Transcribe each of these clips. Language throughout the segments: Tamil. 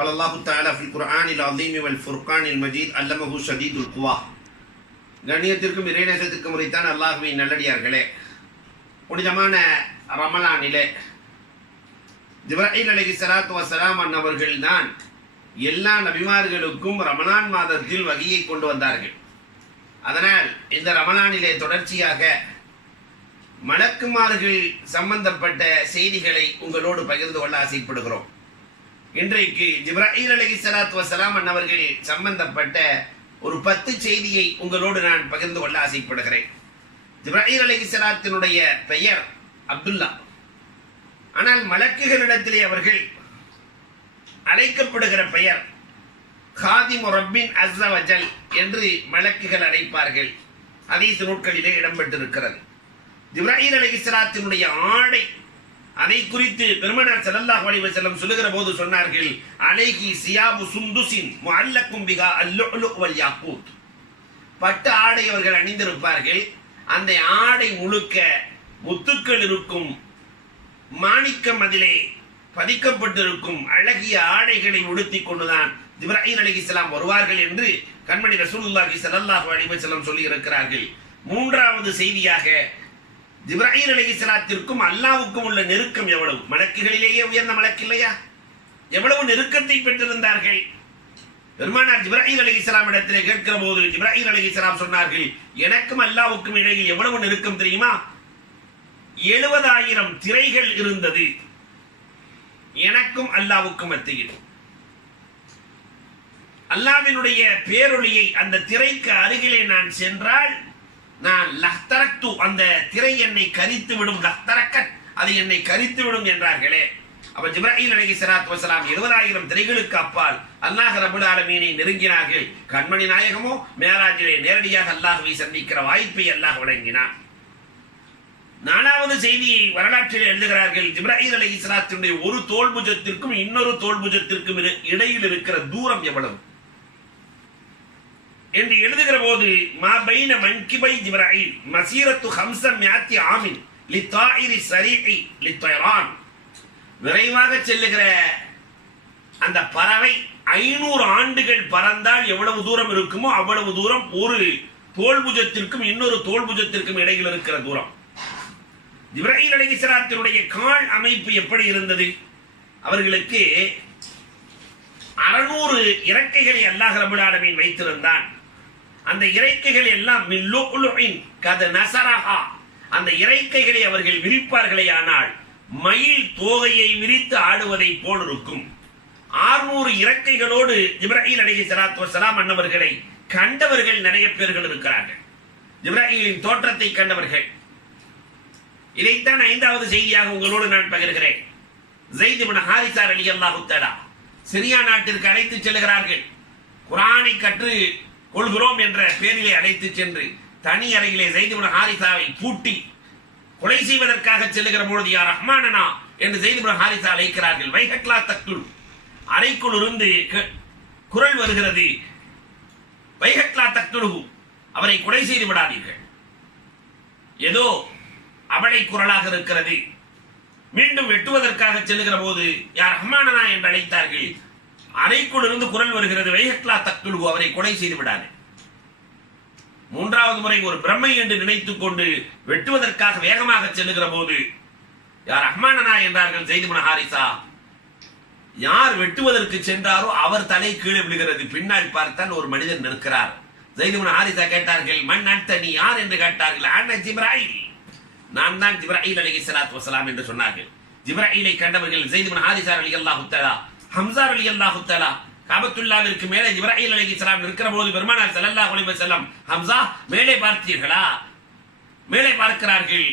قال الله تعالى في القرآن العظيم والفرقان المجيد علمه شديد القوى கண்ணியத்திற்கும் இறைநேசத்திற்கும் உரைத்தான் அல்லாஹுவின் நல்லடியார்களே புனிதமான ரமலானிலே ஜிப்ராஹில் அலைஹி ஸலாத்து வஸலாம் அன்னவர்கள் தான் எல்லா நபிமார்களுக்கும் ரமலான் மாதத்தில் வகையை கொண்டு வந்தார்கள் அதனால் இந்த ரமலானிலே தொடர்ச்சியாக மலக்குமார்கள் சம்பந்தப்பட்ட செய்திகளை உங்களோடு பகிர்ந்து கொள்ள ஆசைப்படுகிறோம் இன்றைக்கு ஜிப்ராஹில் அலி சலாத் வசலாம் அண்ணவர்கள் சம்பந்தப்பட்ட ஒரு பத்து செய்தியை உங்களோடு நான் பகிர்ந்து கொள்ள ஆசைப்படுகிறேன். ஜிப்ராஹில் அலி சலாத்தினுடைய பெயர் அப்துல்லா. ஆனால் மலக்குகளிடத்திலே அவர்கள் அழைக்கப்படுகிற பெயர் காதிம் ரப்பின் அஸ்ஸவஜல் என்று மலக்குகள் அழைப்பார்கள். அதே நூட்களிலே இடம்பெற்றிருக்கிறது. ஜிப்ராஹில் அலி சலாத்தினுடைய ஆடை அதை குறித்து பெருமனார் செல்லல்லாஹ் வலிவ செல்லம் சொல்லுகிற போது சொன்னார்கள் அலைகி சியாபு சுந்துசின் அல்லக்கும் பிகா அல்லு வல் யாக்கூத். பட்டு ஆடை அவர்கள் அணிந்திருப்பார்கள். அந்த ஆடை முழுக்க முத்துக்கள் இருக்கும் மாணிக்கம் அதிலே பதிக்கப்பட்டிருக்கும் அழகிய ஆடைகளை உடுத்தி கொண்டுதான் ஜிப்ராஹிம் அலைஹிஸ்ஸலாம் வருவார்கள் என்று கண்மணி ரசூலுல்லாஹி ஸல்லல்லாஹு அலைஹி வஸல்லம் சொல்லி இருக்கிறார்கள் மூன்றாவது செய்தியாக ஜிப்ராஹிம் அலைஹிஸ்ஸலாத்திற்கும் அல்லாவுக்கும் உள்ள நெருக்கம் எவ்வளவு? மலக்குகளிலேயே உயர்ந்த மலக்கு இல்லையா? எவ்வளவு நெருக்கத்தை பெற்றிருந்தார்கள்? பெருமானார் ஜிப்ராஹிம் இஸ்லாம் இடத்திலே கேட்கிற போது ஜிப்ராஹிம் இஸ்லாம் சொன்னார்கள் எனக்கும் அல்லாவுக்கும் இடையில் எவ்வளவு நெருக்கம் தெரியுமா? எழுபதாயிரம் திரைகள் இருந்தது. எனக்கும் அல்லாவுக்கும் மத்தியில். அல்லாவினுடைய பேரொளியை அந்த திரைக்கு அருகிலே நான் சென்றால் நான் லஹ்தரக்து அந்த திரை என்னை கரித்து விடும் லஹ்தரக்கத் அது என்னை கரித்து விடும் என்றார்களே. அப்ப ஜிப்ராஹிம் அலைஹி ஸலாத்து வஸலாம் 20000 திரைகளுக்கு அப்பால் அல்லாஹ் ரபுல் ஆலமீனை நெருங்கினார்கள். கண்மணி நாயகமோ மேராஜிலே நேரடியாக அல்லாஹுவை சந்திக்கிற வாய்ப்பை அல்லாஹ் வழங்கினான். நாலாவது செய்தியை வரலாற்றில் எழுதுகிறார்கள். ஜிப்ராஹிம் அலி இஸ்லாத்தினுடைய ஒரு தோல் புஜத்திற்கும் இன்னொரு தோல் புஜத்திற்கும் இடையில் இருக்கிற தூரம் எவ்வளவு? என்று எழுதுகிற போது மா பைன மன்கிபை ஜிப்ராஹிம் மசீரத்து ஹம்சம் மியாத்தி ஆமின் லித்தாயிரி சரீஇ லித்தயரான் விரைவாக செல்லுகிற அந்த பறவை ஐநூறு ஆண்டுகள் பறந்தால் எவ்வளவு தூரம் இருக்குமோ அவ்வளவு தூரம் ஒரு தோல்புஜத்திற்கும் இன்னொரு தோல்புஜத்திற்கும் இடையில் இருக்கிற தூரம். இப்ராஹிம் அலைஹிஸ்ஸலாத்தினுடைய கால் அமைப்பு எப்படி இருந்தது? அவர்களுக்கு அறுநூறு இறக்கைகளை அல்லாஹ் ரபுல் ஆலமீன் வைத்திருந்தான். அந்த இறைக்கைகள் எல்லாம் கத நசரஹா. அந்த இறைக்கைகளை அவர்கள் விரிப்பார்களே ஆனால் மயில் தோகையை விரித்து ஆடுவதை போல் இருக்கும் ஆறுநூறு இறக்கைகளோடு இப்ராஹிம் அலைஹி ஸலாத்து வஸலாம் அன்னவர்களை கண்டவர்கள் நிறைய பேர்கள் இருக்கிறார்கள். இப்ராஹிமின் தோற்றத்தை கண்டவர்கள். இதைத்தான் ஐந்தாவது செய்தியாக உங்களோடு நான் பகிர்கிறேன். ஜெயித் ஹாரிசார் அலி அல்லாஹு சிரியா நாட்டிற்கு அழைத்து செல்கிறார்கள். குரானை கற்று கொள்கிறோம் என்ற பேரிலே அழைத்து சென்று தனி அறையிலே ஜெயித் ஹாரிசாவை பூட்டி கொலை செய்வதற்காக செல்லுகிற பொழுது யார் ரஹ்மானனா? என்று ஜெயித் ஹாரிசா அழைக்கிறார்கள். வைகக்லா தக்குள் அறைக்குள் இருந்து க- குரல் வருகிறது. வைகக்லா தக்துலுகு அவரை கொலை செய்து விடாதீர்கள். ஏதோ அவளை குரலாக இருக்கிறது. மீண்டும் வெட்டுவதற்காக செல்லுகிற போது யார் ரஹ்மானனா? என்று அழைத்தார்கள். அறைக்குள் இருந்து குரல் வருகிறது வைகட்லா தக்துலுகு அவரை கொலை செய்து விடாது. மூன்றாவது முறை ஒரு பிரம்மை என்று நினைத்துக் கொண்டு வெட்டுவதற்காக வேகமாக செல்லுகிற போது யார் ரஹ்மானனா என்றார்கள் செய்து ஹாரிசா. யார் வெட்டுவதற்கு சென்றாரோ அவர் தலை கீழே விழுகிறது. பின்னால் பார்த்தால் ஒரு மனிதர் நிற்கிறார். ஜெய்துமன் ஹாரிசா கேட்டார்கள் மண் அன்த யார்? என்று கேட்டார்கள் அண்ணா ஜிப்ராயில். நான் தான் ஜிப்ராயில் அலி சலாத் வசலாம் என்று சொன்னார்கள். ஜிப்ராயிலை கண்டவர்கள் ஜெய்துமன் ஹாரிசா அலி அல்லாஹு தலா ஹம்சா அலி அல்லாஹு தலா காபத்துல்லாவிற்கு மேலே இப்ராஹிம் அலி இஸ்லாம் இருக்கிற போது பெருமானார் ஸல்லல்லாஹு அலைஹி வஸல்லம் ஹம்சா மேலே பார்த்தீர்களா? மேலே பார்க்கிறார்கள்.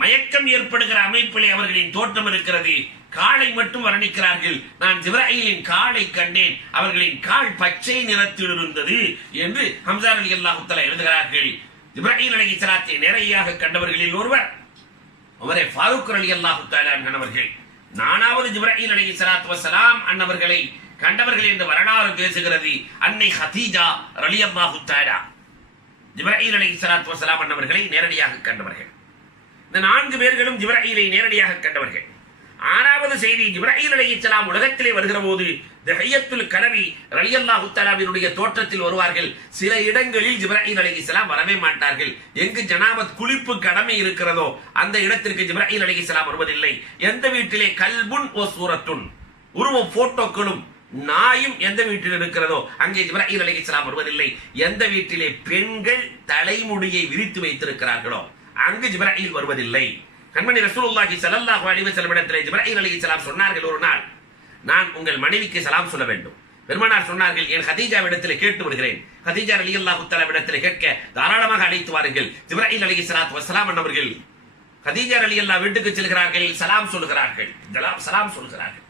மயக்கம் ஏற்படுகிற அமைப்பிலே அவர்களின் தோற்றம் இருக்கிறது. காலை மட்டும் வர்ணிக்கிறார்கள். நான் ஜிப்ராஹிலின் காலை கண்டேன். அவர்களின் கால் பச்சை நிறத்தில் இருந்தது என்று ஹம்சார் அலி அல்லாஹுத்தலா எழுதுகிறார்கள். இப்ராஹிம் அலி சலாத்தை நிறையாக கண்டவர்களில் ஒருவர் அவரே ஃபாரூக் அலி அல்லாஹு கணவர்கள் நானாவது ஜிப்ராஹிம் அலி சலாத்து வசலாம் அன்னவர்களை கண்டவர்கள் என்று வரலாறு பேசுகிறது. அன்னை ஹதீஜா ரலி அம்மா ஹுத்தாடா ஜிப்ராஹிம் அலி சலாத்து வசலாம் அன்னவர்களை நேரடியாக கண்டவர்கள். இந்த நான்கு பேர்களும் ஜிப்ராஹிலை நேரடியாக கண்டவர்கள். ஆறாவது செய்தி ஜிப்ராஹில் அலி சலாம் உலகத்திலே வருகிற போது தஹியத்துல் கலவி ரலியல்லாஹு தலாவினுடைய தோற்றத்தில் வருவார்கள். சில இடங்களில் ஜிப்ராஹிம் அலைஹிஸ்ஸலாம் வரவே மாட்டார்கள். எங்கு ஜனாபத் குளிப்பு கடமை இருக்கிறதோ அந்த இடத்திற்கு ஜிப்ராஹிம் அலைஹிஸ்ஸலாம் வருவதில்லை. எந்த வீட்டிலே கல்புன் ஓ சூரத்துன்? உருவம் போட்டோக்களும் நாயும் எந்த வீட்டில் இருக்கிறதோ அங்கே ஜிப்ராஹிம் அலைஹிஸ்ஸலாம் வருவதில்லை. எந்த வீட்டிலே பெண்கள் தலைமுடியை விரித்து வைத்திருக்கிறார்களோ அங்கு ஜிப்ராஹிம் வருவதில்லை. கண்மணி ரசூலுல்லாஹி ஸல்லல்லாஹு அலைஹி வஸல்லம் இடத்திலே ஜிப்ராஹிம் இஸ்லாம் சொன்னார்கள் ஒரு நாள் நான் உங்கள் மனைவிக்கு சலாம் சொல்ல வேண்டும். பெருமானார் சொன்னார்கள் என் ஹதீஜாவிடத்தில் கேட்டு வருகிறேன் ஹதீஜா அலி தஆலா கேட்க தாராளமாக அழைத்து வாருங்கள். ஜிப்ராஹிம் சலாத் வசலாம் அண்ணவர்கள் ஹதீஜா ரலியல்லாஹு வீட்டுக்கு செல்கிறார்கள் சலாம் சொல்கிறார்கள். சலாம் சொல்கிறார்கள்.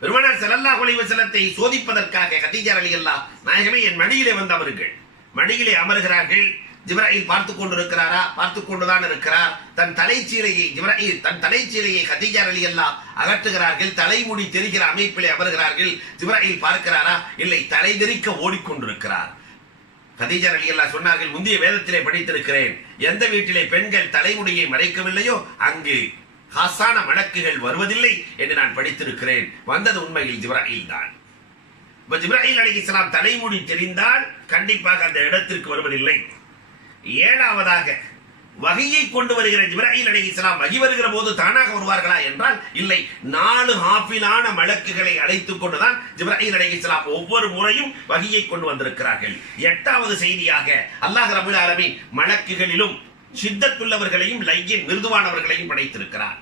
பெருமானார் செல்லல்லா அலைஹி வஸல்லத்தை சோதிப்பதற்காக ஹதீஜா ரலியல்லாஹு நாயகமே என் மடியிலே வந்து அமருங்கள். மடியிலே அமருகிறார்கள். ஜிப்ராஹிம் பார்த்து கொண்டிருக்கிறாரா? பார்த்து கொண்டுதான் இருக்கிறார். தன் தலைச்சீலையை ஜிப்ராஹிம் தன் தலைச்சீலையை ஹதீஜா அல்லா அகற்றுகிறார்கள். தலைமுடி தெரிகிற அமைப்பிலே அமர்கிறார்கள். ஜிப்ராஹிம் பார்க்கிறாரா? இல்லை தலை தெரிக்க ஓடிக்கொண்டிருக்கிறார். கதீஜா எல்லாம் சொன்னார்கள் முந்தைய வேதத்திலே படித்திருக்கிறேன். எந்த வீட்டிலே பெண்கள் தலைமுடியை மறைக்கவில்லையோ அங்கு ஹாசான வழக்குகள் வருவதில்லை என்று நான் படித்திருக்கிறேன். வந்தது உண்மையில் ஜிப்ராஹில் தான். இப்ப ஜிப்ராஹில் இஸ்லாம் தலைமுடி தெரிந்தால் கண்டிப்பாக அந்த இடத்திற்கு வருவதில்லை. ஏழாவதாக வகையை கொண்டு வருகிற ஜிப்ராஹில் அலைஹிஸ்ஸலாம் வகி வருகிற போது தானாக வருவார்களா என்றால் இல்லை. நாலு ஹாஃபிலான மலக்குகளை அழைத்துக் கொண்டுதான் ஜிப்ராஹில் அலைஹிஸ்ஸலாம் ஒவ்வொரு முறையும் வகையை கொண்டு வந்திருக்கிறார்கள். எட்டாவது செய்தியாக அல்லாஹ் ரபுல் ஆலமி மலக்குகளிலும் சித்தத்துள்ளவர்களையும் லையின் மிருதுவானவர்களையும் படைத்திருக்கிறார்.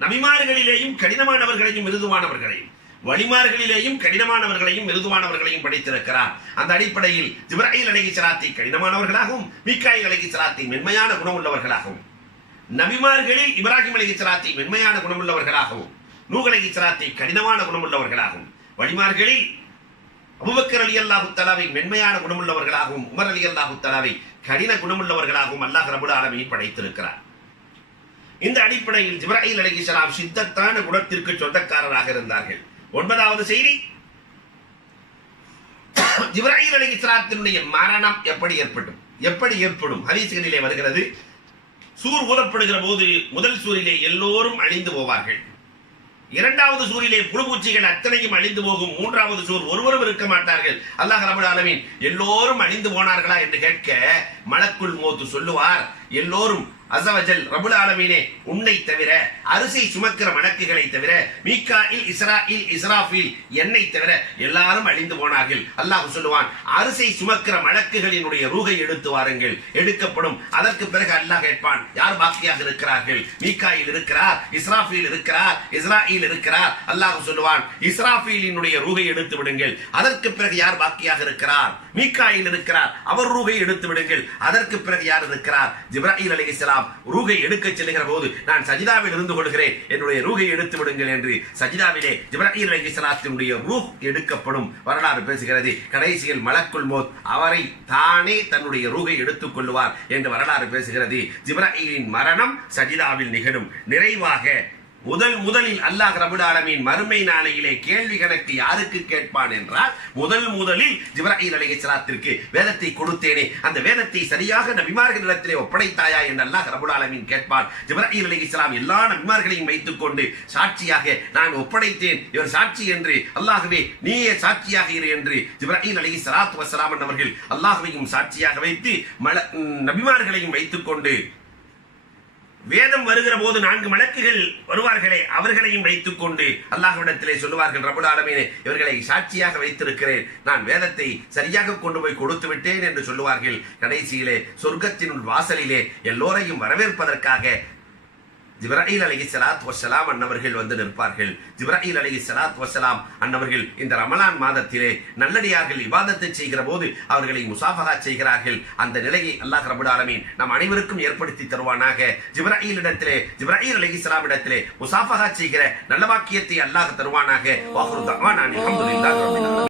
நபிமார்களிலேயும் கடினமானவர்களையும் மிருதுவானவர்களையும். வழிமார்களிலேயும் கடினமானவர்களையும் மிருதுவானவர்களையும் படைத்திருக்கிறார். அந்த அடிப்படையில் ஜிப்ராஹில் அலைஹிஸ்ஸலாத்தை கடினமானவர்களாகவும் மீக்காயில் அலைஹிஸ்ஸலாத்தை மென்மையான குணமுள்ளவர்களாகவும் நபிமார்களில் இப்ராஹிம் அலைஹிஸ்ஸலாத்தை மென்மையான குணமுள்ளவர்களாகவும் நூகலகி அலைஹிஸ்ஸலாத்தை கடினமான குணமுள்ளவர்களாகவும் வழிமார்களில் அபுபக்கர் அலி அல்லாஹு தலாவை மென்மையான குணமுள்ளவர்களாகவும் உமர் அலி அல்லாஹு தலாவை கடின குணமுள்ளவர்களாகவும் அல்லாஹ் ரபுல் ஆலமியை படைத்திருக்கிறார். இந்த அடிப்படையில் ஜிப்ராஹில் அலைஹிஸ்ஸலாம் சித்தத்தான குணத்திற்கு சொந்தக்காரராக இருந்தார்கள். ஒன்பதாவது செய்தி. இப்ராஹிம் அலி இஸ்லாத்தினுடைய மரணம் எப்படி ஏற்படும்? எப்படி ஏற்படும்? ஹதீஸ்களிலே வருகிறது. சூர் ஊதப்படுகிற போது முதல் சூரிலே எல்லோரும் அழிந்து போவார்கள். இரண்டாவது சூரிலே புழுபூச்சிகள் அத்தனையும் அழிந்து போகும். மூன்றாவது சூர் ஒருவரும் இருக்க மாட்டார்கள். அல்லாஹ் ரபுல் ஆலமீன் எல்லோரும் அழிந்து போனார்களா என்று கேட்க மலக்குள் மோத்து சொல்லுவார் எல்லோரும் அசவஜல் ரபுல் ஆலமீனே உன்னை தவிர அரிசி சுமக்கிற மணக்குகளை தவிர மீகாயில் இஸ்ராயில் இஸ்ராஃபில் என்னை தவிர எல்லாரும் அழிந்து போனார்கள். அல்லாஹ் சொல்லுவான் அரிசி சுமக்கிற மணக்குகளினுடைய ரூகை எடுத்து வாருங்கள். எடுக்கப்படும். அதற்கு பிறகு அல்லாஹ் கேட்பான் யார் பாக்கியாக இருக்கிறார்கள்? மீகாயில் இருக்கிறார் இஸ்ராஃபில் இருக்கிறார் இஸ்ராயில் இருக்கிறார்? அல்லாஹ் சொல்லுவான் இஸ்ராஃபீலினுடைய ரூகை எடுத்து விடுங்கள். அதற்கு பிறகு யார் பாக்கியாக இருக்கிறார்? மீகாயில் இருக்கிறார் அவர் ரூகை எடுத்து விடுங்கள். அதற்கு பிறகு யார் இருக்கிறார்? ஜிப்ராஹில் அலைஹிஸ்ஸலாம் ரூகை எடுக்க செல்லுகிற போது நான் சஜிதாவில் இருந்து கொள்கிறேன். என்னுடைய ரூகை எடுத்து விடுங்கள் என்று சஜிதாவிலே ஜிப்ராஹில் அலைஹிஸ்ஸலாத்தினுடைய ரூஹ் எடுக்கப்படும் வரலாறு பேசுகிறது. கடைசியில் மலக்குல் மோத் அவரை தானே தன்னுடைய ரூகை எடுத்துக் கொள்வார் என்று வரலாறு பேசுகிறது. ஜிப்ராஹிமின் மரணம் சஜிதாவில் நிகழும். நிறைவாக முதல் முதலில் அல்லாஹ் ரபுல் ஆலமீன் மறுமை நாளையிலே கேள்வி கணக்கு யாருக்கு கேட்பான் என்றால் முதல் முதலில் ஜிப்ராஹிம் அலைஹிஸ்ஸலாத்திற்கு வேதத்தை கொடுத்தேனே அந்த வேதத்தை சரியாக நபிமார்களிடத்திலே ஒப்படைத்தாயா என்று அல்லாஹ் ரபுல் ஆலமீன் கேட்பான். ஜிப்ராஹிம் சலாம் எல்லா நபிமார்களையும் வைத்துக் கொண்டு சாட்சியாக நான் ஒப்படைத்தேன் இவர் சாட்சி என்று அல்லாஹ்வே நீயே சாட்சியாக இரு என்று ஜிப்ராஹிம் அலைஹிஸ்ஸலாத்து வஸ்ஸலாம் அவர்கள் அல்லாஹுவையும் சாட்சியாக வைத்து மல நபிமார்களையும் வைத்துக் கொண்டு வேதம் வருகிற போது நான்கு மலக்குகள் வருவார்களே அவர்களையும் வைத்துக் கொண்டு அல்லாஹ்விடத்திலே சொல்லுவார்கள் ரபுல் ஆலமீனே இவர்களை சாட்சியாக வைத்திருக்கிறேன். நான் வேதத்தை சரியாக கொண்டு போய் கொடுத்து விட்டேன் என்று சொல்லுவார்கள். கடைசியிலே சொர்க்கத்தினுள் வாசலிலே எல்லோரையும் வரவேற்பதற்காக ஜிப்ராஹில் அலகி சலாத் வசலாம் அன்னவர்கள் வந்து நிற்பார்கள். ஜிப்ராஹில் அலகி சலாத் வசலாம் அன்னவர்கள் இந்த ரமலான் மாதத்திலே நல்லடியார்கள் விவாதத்தை செய்கிற போது அவர்களை முசாஃபகா செய்கிறார்கள். அந்த நிலையை அல்லாஹ் ரபுடாலமீன் நம் அனைவருக்கும் ஏற்படுத்தி தருவானாக. ஜிப்ராஹில் இடத்திலே ஜிப்ராஹில் அலகி சலாம் இடத்திலே முசாஃபகா செய்கிற நல்ல வாக்கியத்தை அல்லாஹ் தருவானாக.